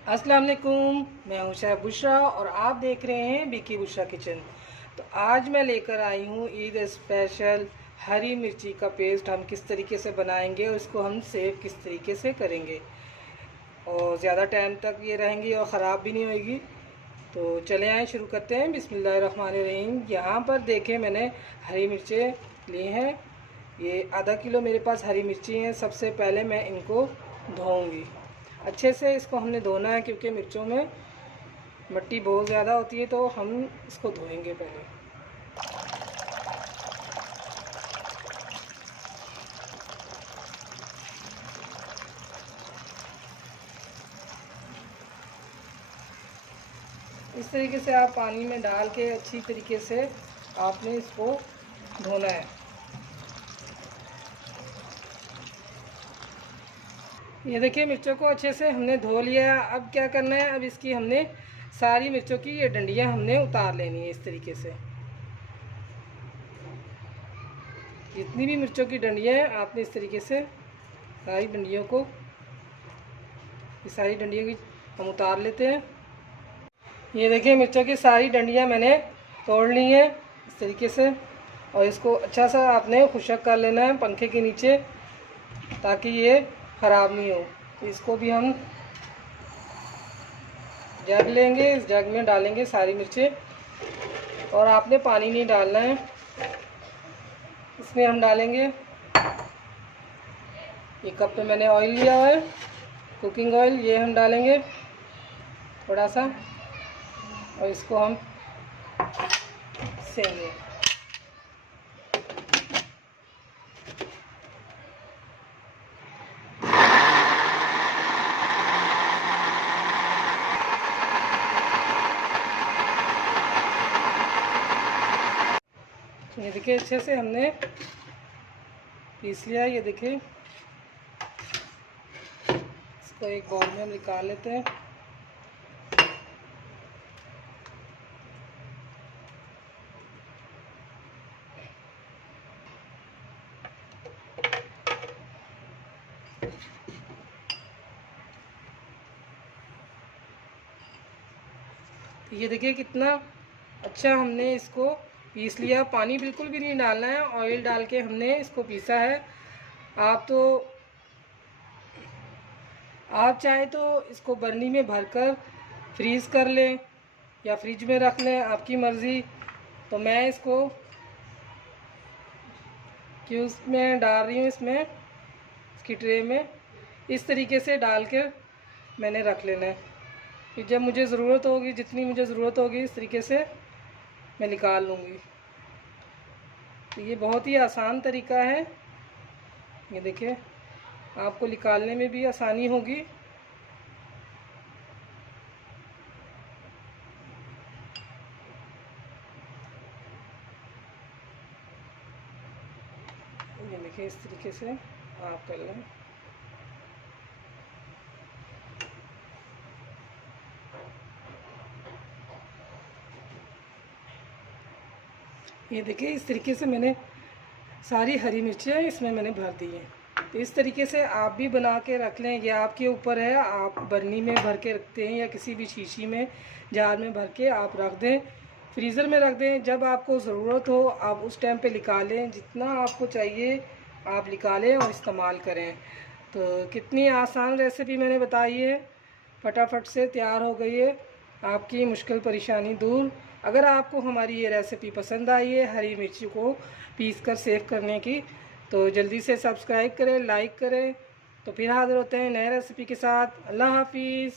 अस्सलाम वालेकुम। मैं हूं शेफ़ बुशरा और आप देख रहे हैं बीकी बुशरा किचन। तो आज मैं लेकर आई हूं ईद स्पेशल हरी मिर्ची का पेस्ट। हम किस तरीके से बनाएंगे और इसको हम सेव किस तरीके से करेंगे और ज़्यादा टाइम तक ये रहेंगी और ख़राब भी नहीं होगी। तो चले आए शुरू करते हैं। बिस्मिल्लाहिर्रहमानिर्रहीम। यहाँ पर देखें मैंने हरी मिर्चें ली हैं। ये आधा किलो मेरे पास हरी मिर्ची हैं। सबसे पहले मैं इनको धोऊंगी अच्छे से। इसको हमने धोना है क्योंकि मिर्चों में मिट्टी बहुत ज़्यादा होती है, तो हम इसको धोएंगे पहले। इस तरीके से आप पानी में डाल के अच्छी तरीके से आपने इसको धोना है। ये देखिए मिर्चों को अच्छे से हमने धो लिया। अब क्या करना है, अब इसकी हमने सारी मिर्चों की ये डंडियां हमने उतार लेनी है। इस तरीके से जितनी भी मिर्चों की डंडियां हैं आपने इस तरीके से सारी डंडियों को, ये सारी डंडियों की हम उतार लेते हैं। ये देखिए मिर्चों की सारी डंडियां मैंने तोड़ ली हैं इस तरीके से। और इसको अच्छा सा आपने खुशक कर लेना है पंखे के नीचे, ताकि ये ख़राब नहीं हो। इसको भी हम जग लेंगे, इस जग में डालेंगे सारी मिर्चें और आपने पानी नहीं डालना है। इसमें हम डालेंगे, एक कप पे मैंने ऑयल लिया हुआ है, कुकिंग ऑयल। ये हम डालेंगे थोड़ा सा और इसको हम सेंगे। ये देखिए अच्छे से हमने पीस लिया। ये देखिए इसको एक बाउल में हम निकाल लेते हैं। ये देखिए कितना अच्छा हमने इसको पीस लिया। पानी बिल्कुल भी नहीं डालना है, ऑयल डाल के हमने इसको पीसा है। आप चाहे तो इसको बर्नी में भरकर फ्रीज़ कर लें या फ्रिज में रख लें, आपकी मर्ज़ी। तो मैं इसको क्यूब्स में डाल रही हूँ, इसमें इसकी ट्रे में इस तरीके से डाल कर मैंने रख लेना है। फिर जब मुझे ज़रूरत होगी, जितनी मुझे ज़रूरत होगी, इस तरीके से मैं निकाल लूँगी। तो ये बहुत ही आसान तरीका है। ये देखिए आपको निकालने में भी आसानी होगी। ये देखिए इस तरीके से आप कर लें। ये देखिए इस तरीके से मैंने सारी हरी मिर्चियाँ इसमें मैंने भर दी हैं। तो इस तरीके से आप भी बना के रख लें। यह आपके ऊपर है, आप बर्नी में भर के रखते हैं या किसी भी शीशी में, जार में भर के आप रख दें, फ्रीज़र में रख दें। जब आपको ज़रूरत हो आप उस टाइम पे निकालें, जितना आपको चाहिए आप निकालें और इस्तेमाल करें। तो कितनी आसान रेसिपी मैंने बताई है, फटाफट से तैयार हो गई है, आपकी मुश्किल परेशानी दूर। अगर आपको हमारी ये रेसिपी पसंद आई है हरी मिर्ची को पीस कर सेव करने की, तो जल्दी से सब्सक्राइब करें, लाइक करें। तो फिर हाज़िर होते हैं नए रेसिपी के साथ। अल्लाह हाफिज़।